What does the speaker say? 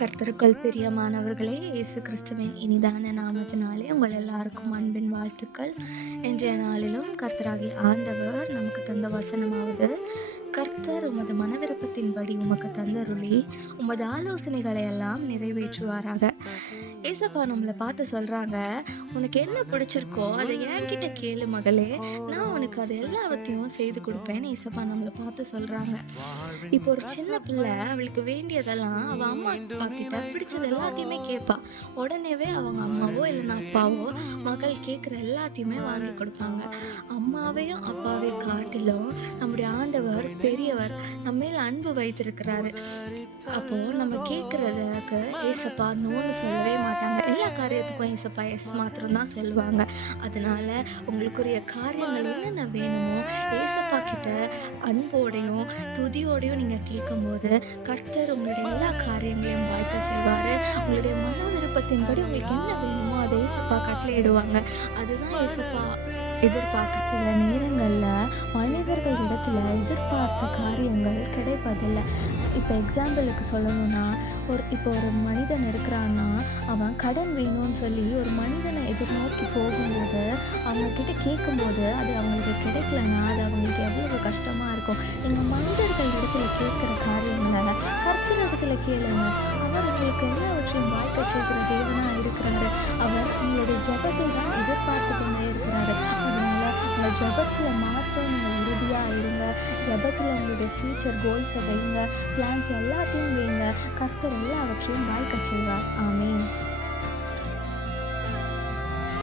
கர்த்தருக்குள் பிரியமானவர்களே, இயேசு கிறிஸ்துவின் இனிதான நாமத்தினாலே உங்கள் எல்லாருக்கும் அன்பின் வாழ்த்துக்கள். இன்றைய நாளிலும் கர்த்தராகிய ஆண்டவர் நமக்கு தந்த வசனமாவது, கர்த்தர் உமது மனவிருப்பத்தின்படி உமக்கு தந்தருளி உமது ஆலோசனைகளை எல்லாம் நிறைவேற்றுவாராக. ஏசப்பா நம்மளை பார்த்து சொல்றாங்க, உனக்கு என்ன பிடிச்சிருக்கோ அதை என்கிட்ட கேளு மகளே, நான் உனக்கு அது எல்லாவற்றையும் செய்து கொடுப்பேன்னு ஏசப்பா நம்மளை பார்த்து சொல்றாங்க. இப்போ ஒரு சின்ன பிள்ளை அவளுக்கு வேண்டியதெல்லாம் அவ அம்மா அப்பா கிட்ட பிடிச்சது எல்லாத்தையுமே கேட்பா. உடனேவே அவங்க அம்மாவோ இல்லைன்னா அப்பாவோ மகள் கேட்குற எல்லாத்தையுமே வாங்கி கொடுப்பாங்க. அம்மாவையும் அப்பாவையும் காட்டிலும் நம்முடைய ஆண்டவர் பெரியவர், நம்ம மேல் அன்பு வைத்திருக்கிறாரு. அப்போ நம்ம கேட்கறதுக்கு ஏசப்பா நோன்னு சொல்லவே மாட்டாங்க. எல்லா காரியத்துக்கும் ஏசப்பா எஸ் மாத்திரம் தான் சொல்லுவாங்க. அதனால உங்களுக்குரிய காரியங்கள் என்னென்ன வேணுமோ ஏசப்பா கிட்ட அன்போடையும் துதியோடையும் நீங்க கேட்கும்போது கர்த்தர் உங்களுடைய எல்லா காரியங்களையும் வாய்க்க செய்வாரு. உங்களுடைய மன விருப்பத்தின்படி உங்களுக்கு என்ன வேணுமோ அதை ஏசப்பா கட்டளையிடுவாங்க. அதுதான் ஏசப்பா எதிர்பார்க்க. சில நேரங்களில் மனிதர்கள் இடத்துல எதிர்பார்த்த காரியங்கள் கிடைப்பதில்லை. இப்போ எக்ஸாம்பிளுக்கு சொல்லணும்னா, இப்போ ஒரு மனிதன் இருக்கிறான்னா அவன் கடன் வேணும்னு சொல்லி ஒரு மனிதனை எதிர்நோக்கி போகும்போது அவங்கக்கிட்ட கேட்கும்போது அது அவங்களுக்கு கிடைக்கலன்னா அது அவங்களுக்கு எவ்வளவு கஷ்டமாக இருக்கும். நீங்கள் மனிதர்கள் இடத்துல கேட்குற காரியங்களை கர்த்தர் இடத்துல கேளுங்க. அவர் உங்களுக்கு எல்லாவற்றையும் வாய்க்க செய்கிற தேவனாக இருக்கிறாரு. அவர் உங்களுடைய ஜெபத்தை தான் எதிர்பார்த்து கொண்டே இருக்கிறாரு. அதனால உங்கள் ஜெபத்தில் மாத்திரம் நீங்கள் உறுதியாக இருங்க. ஜெபத்தில் உங்களுடைய ஃப்யூச்சர் கோல்ஸை வைங்க, பிளான்ஸ் எல்லாத்தையும் வைங்க. கர்த்தர் எல்லாவற்றையும் வாய்க்க செய்வார். ஆமென்.